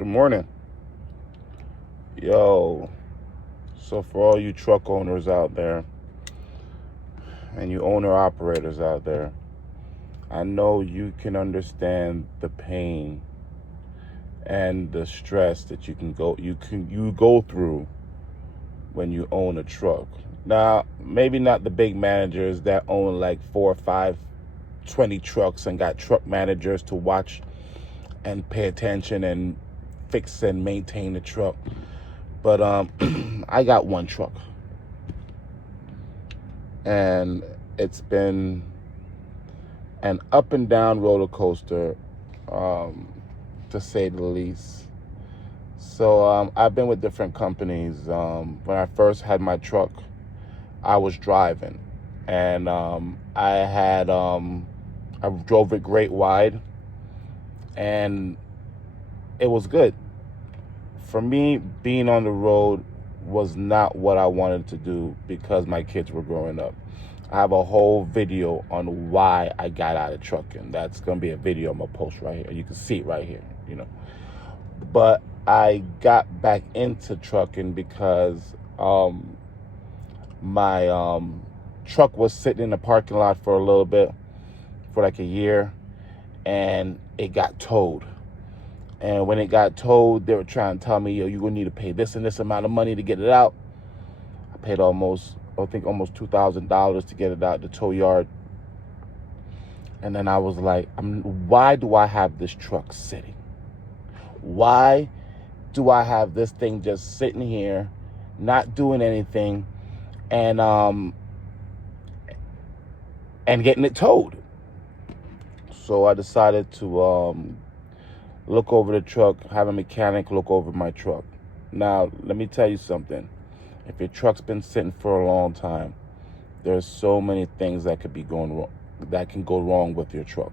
Good morning. Yo, so for all you truck owners out there and you owner operators out there, I know you can understand the pain and the stress that you go through when you own a truck. Now, maybe not the big managers that own like 4 or 5, 20 trucks and got truck managers to watch and pay attention and fix and maintain the truck. But I got one truck, and it's been an up and down roller coaster, to say the least. So I've been with different companies. When I first had my truck, I was driving, and I drove it great wide, and it was good. For me, being on the road was not what I wanted to do because my kids were growing up. I have a whole video on why I got out of trucking. That's going to be a video I'm going to post right here. You can see it right here. But I got back into trucking because my truck was sitting in the parking lot for a little bit, for like a year, and it got towed. And when it got towed, they were trying to tell me, yo, you're going to need to pay this and this amount of money to get it out. I paid almost $2,000 to get it out the tow yard. And then I was like, why do I have this truck sitting? Why do I have this thing just sitting here, not doing anything, and getting it towed? So I decided to look over the truck, have a mechanic look over my truck. Now, let me tell you something. If your truck's been sitting for a long time, there's so many things that could be going wrong, that can go wrong with your truck.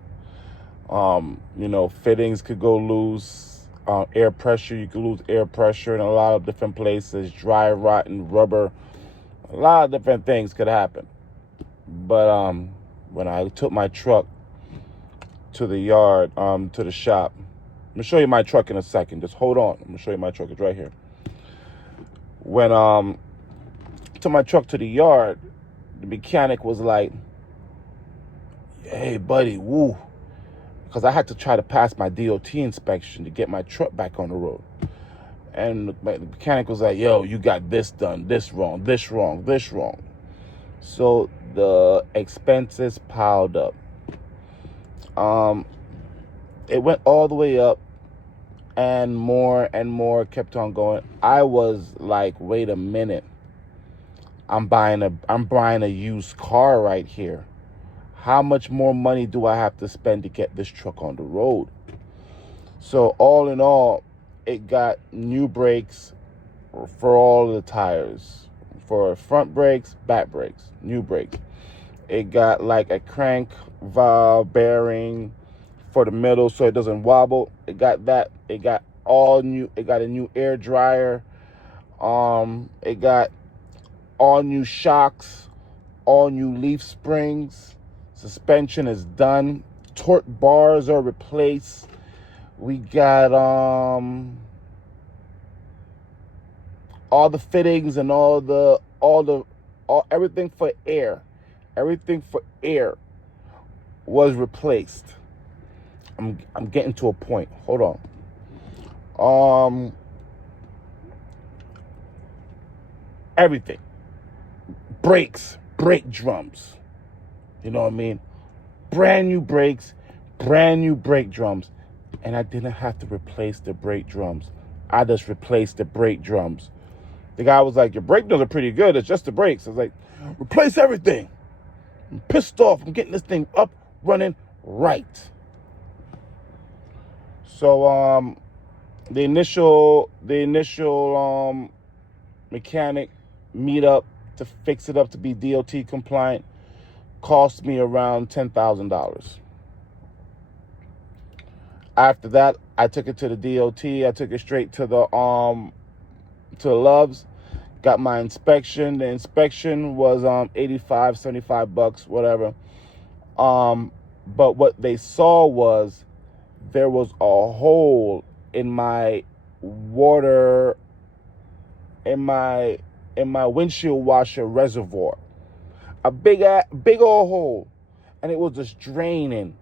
Fittings could go loose, air pressure, you could lose air pressure in a lot of different places, dry rotten rubber, a lot of different things could happen. But when I took my truck to the yard, to the shop, I'm going to show you my truck in a second. Just hold on. I'm going to show you my truck. It's right here. When took my truck to the yard, the mechanic was like, hey, buddy, woo. Because I had to try to pass my DOT inspection to get my truck back on the road. And the mechanic was like, yo, you got this done, this wrong, this wrong, this wrong. So the expenses piled up. It went all the way up. And more kept on going. I was like, wait a minute. I'm buying a used car right here. How much more money do I have to spend to get this truck on the road? So all in all, it got new brakes for all the tires. For front brakes, back brakes, new brakes. It got like a crank valve bearing for the middle so it doesn't wobble. It got that. It got all new. It got a new air dryer. It got all new shocks, all new leaf springs. Suspension is done. Torque bars are replaced. We got all the fittings and all everything for air. Everything for air was replaced. I'm getting to a point. Hold on. Everything. Brakes, brake drums. You know what I mean? Brand new brakes, brand new brake drums. And I didn't have to replace the brake drums. I just replaced the brake drums. The guy was like, your brake drums are pretty good. It's just the brakes. I was like, replace everything. I'm pissed off. I'm getting this thing up, running right. So the initial mechanic meetup to fix it up to be DOT compliant cost me around $10,000. After that, I took it to the DOT. I took it straight to the Loves. Got my inspection. The inspection was $85, $75, whatever. But what they saw was there was a hole in my water in my windshield washer reservoir. A big old hole, and it was just draining.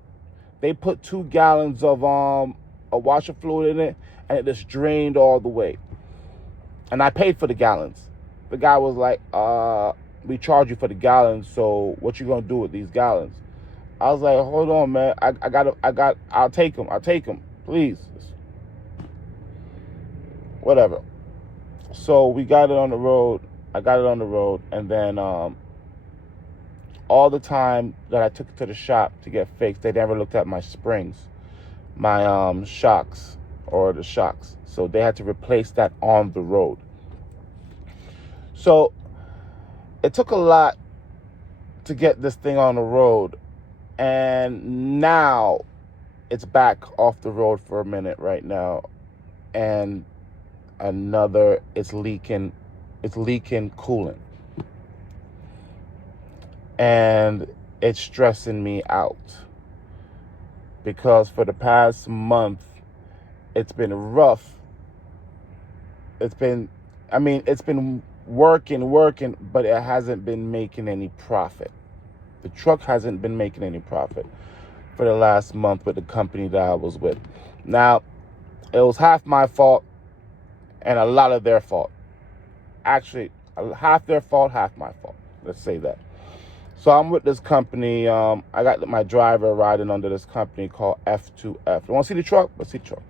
They put 2 gallons of a washer fluid in it, and it just drained all the way. And I paid for the gallons. The guy was like, we charge you for the gallons, so what you gonna do with these gallons? I was like, hold on, man. I'll take them, please. Whatever. So we got it on the road. I got it on the road, and then all the time that I took it to the shop to get fixed, they never looked at my springs, my shocks, or the shocks. So they had to replace that on the road. So it took a lot to get this thing on the road, and now it's back off the road for a minute right now, and it's leaking coolant, and it's stressing me out because for the past month it's been rough. It's been working, but it hasn't been making any profit. The truck hasn't been making any profit for the last month with the company that I was with. Now, it was half my fault and a lot of their fault. Actually, half their fault, half my fault. Let's say that. So I'm with this company. I got my driver riding under this company called F2F. You want to see the truck? Let's see the truck.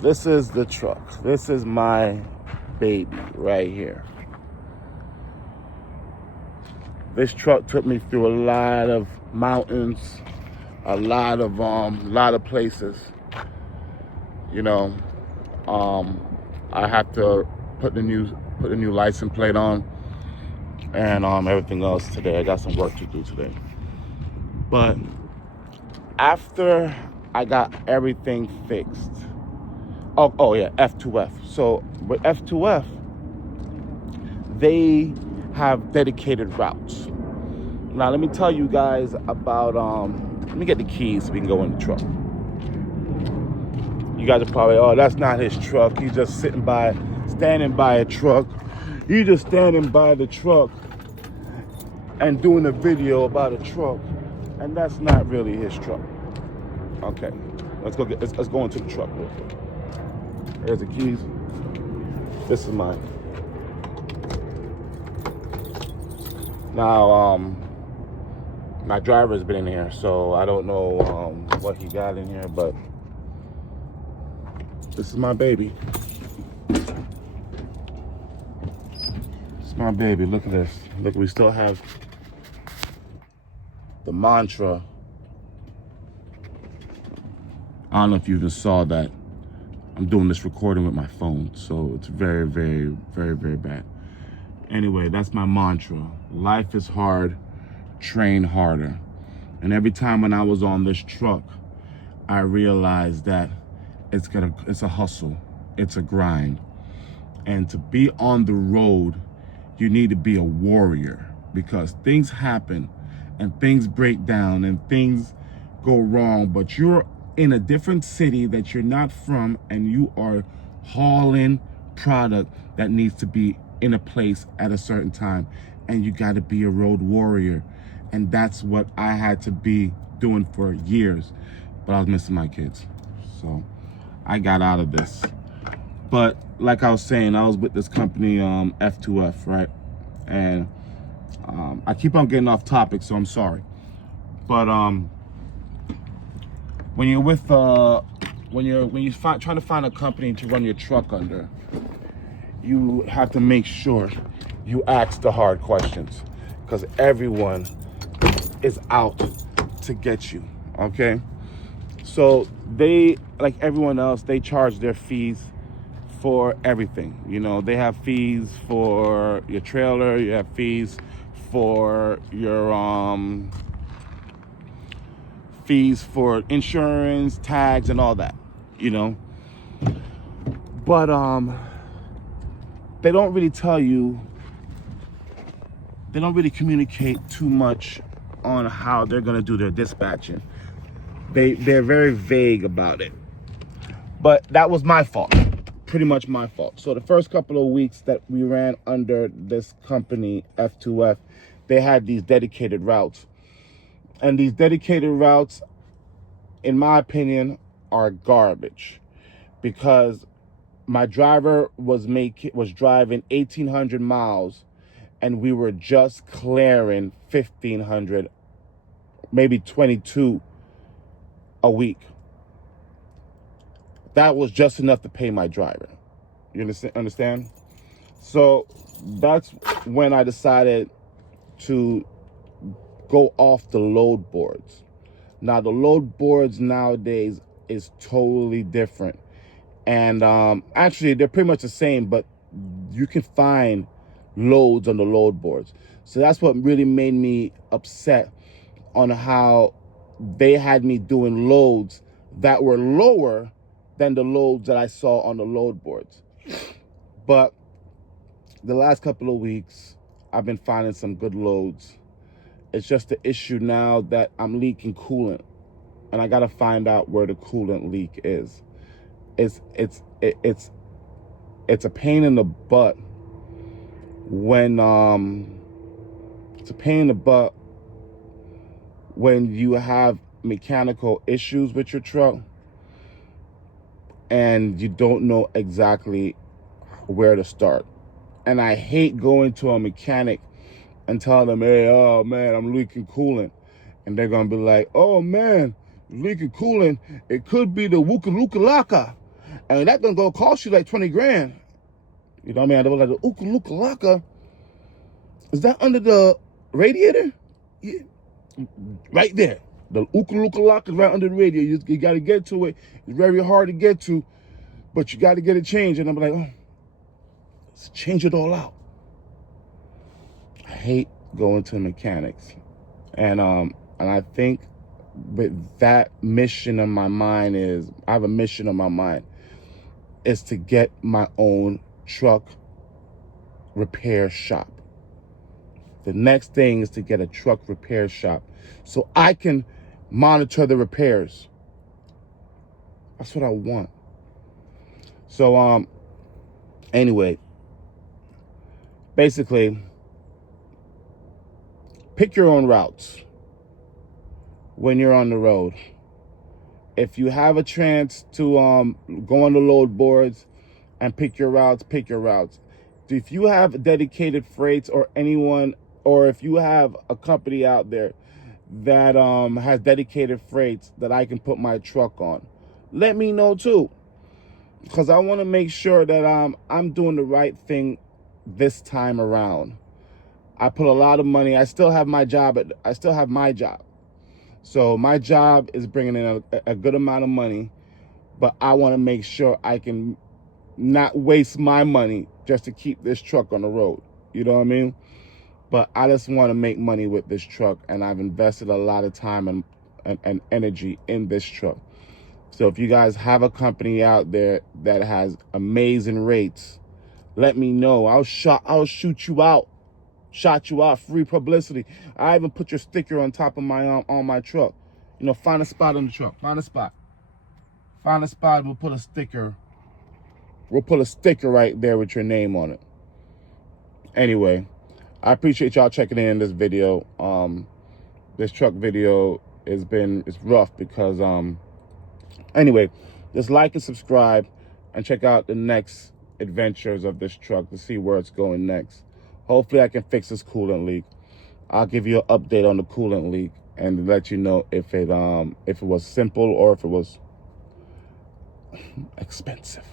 This is the truck. This is my baby right here. This truck took me through a lot of mountains, a lot of places. You know, I have to put the new license plate on, and everything else today. I got some work to do today. But after I got everything fixed, oh yeah, F2F. So with F2F, they have dedicated routes. Now let me tell you guys about let me get the keys so we can go in the truck. You guys are probably, oh, that's not his truck. He's just standing by a truck. He's just standing by the truck and doing a video about a truck, and that's not really his truck. Okay, let's go into the truck real quick. Here's the keys. This is mine. Now, my driver's been in here, so I don't know what he got in here, but this is my baby. It's my baby. Look at this. Look, we still have the mantra. I don't know if you just saw that. I'm doing this recording with my phone, so it's very, very, very, very bad. Anyway, that's my mantra. Life is hard, train harder. And every time when I was on this truck, I realized that it's a hustle, it's a grind. And to be on the road, you need to be a warrior, because things happen and things break down and things go wrong, but you're in a different city that you're not from, and you are hauling product that needs to be in a place at a certain time, and you got to be a road warrior. And that's what I had to be doing for years, but I was missing my kids, so I got out of this. But like I was saying, I was with this company, F2F, right? And I keep on getting off topic, so I'm sorry. But when you're with trying to find a company to run your truck under, you have to make sure you ask the hard questions, because everyone is out to get you. Okay, so they, like everyone else, they charge their fees for everything. You know, they have fees for your trailer, you have fees for your fees for insurance, tags, and all that, you know. But they don't really tell you, they don't really communicate too much on how they're gonna do their dispatching. They're very vague about it. But that was my fault, pretty much my fault. So the first couple of weeks that we ran under this company, F2F, they had these dedicated routes. And these dedicated routes, in my opinion, are garbage, because my driver was driving 1,800 miles, and we were just clearing 1,500, maybe 22 a week. That was just enough to pay my driver. You understand? So that's when I decided to go off the load boards. Now, the load boards nowadays is totally different. And actually, they're pretty much the same, but you can find loads on the load boards. So that's what really made me upset on how they had me doing loads that were lower than the loads that I saw on the load boards. But the last couple of weeks, I've been finding some good loads. It's just the issue now that I'm leaking coolant, and I gotta find out where the coolant leak is. It's a pain in the butt when when you have mechanical issues with your truck and you don't know exactly where to start. And I hate going to a mechanic and telling them, hey, oh man, I'm leaking coolant. And they're gonna be like, oh man, leaking coolant, it could be the Wukalukalaka. And that's gonna cost you like 20 grand. You know what I mean? They were like, the Wukalukalaka, is that under the radiator? Yeah. Right there. The Wukalukalaka is right under the radiator. You gotta get to it. It's very hard to get to, but you gotta get it changed. And I'm like, oh, let's change it all out. I hate going to mechanics. And I think with that mission on my mind I have a mission on my mind, is to get my own truck repair shop. The next thing is to get a truck repair shop so I can monitor the repairs. That's what I want. So anyway, basically, pick your own routes when you're on the road. If you have a chance to go on the load boards and pick your routes, pick your routes. If you have dedicated freights, or anyone, or if you have a company out there that has dedicated freights that I can put my truck on, let me know too, because I want to make sure that I'm doing the right thing this time around. I put a lot of money. I still have my job. So my job is bringing in a good amount of money, but I want to make sure I can not waste my money just to keep this truck on the road. You know what I mean? But I just want to make money with this truck, and I've invested a lot of time and energy in this truck. So if you guys have a company out there that has amazing rates, let me know. I'll shoot you out. Shot you out, free publicity. I even put your sticker on top of my on my truck. You know, find a spot on the truck. Find a spot. We'll put a sticker. We'll put a sticker right there with your name on it. Anyway, I appreciate y'all checking in this video. This truck video is rough because anyway, just like and subscribe and check out the next adventures of this truck to see where it's going next. Hopefully I can fix this coolant leak. I'll give you an update on the coolant leak and let you know if it was simple or if it was expensive.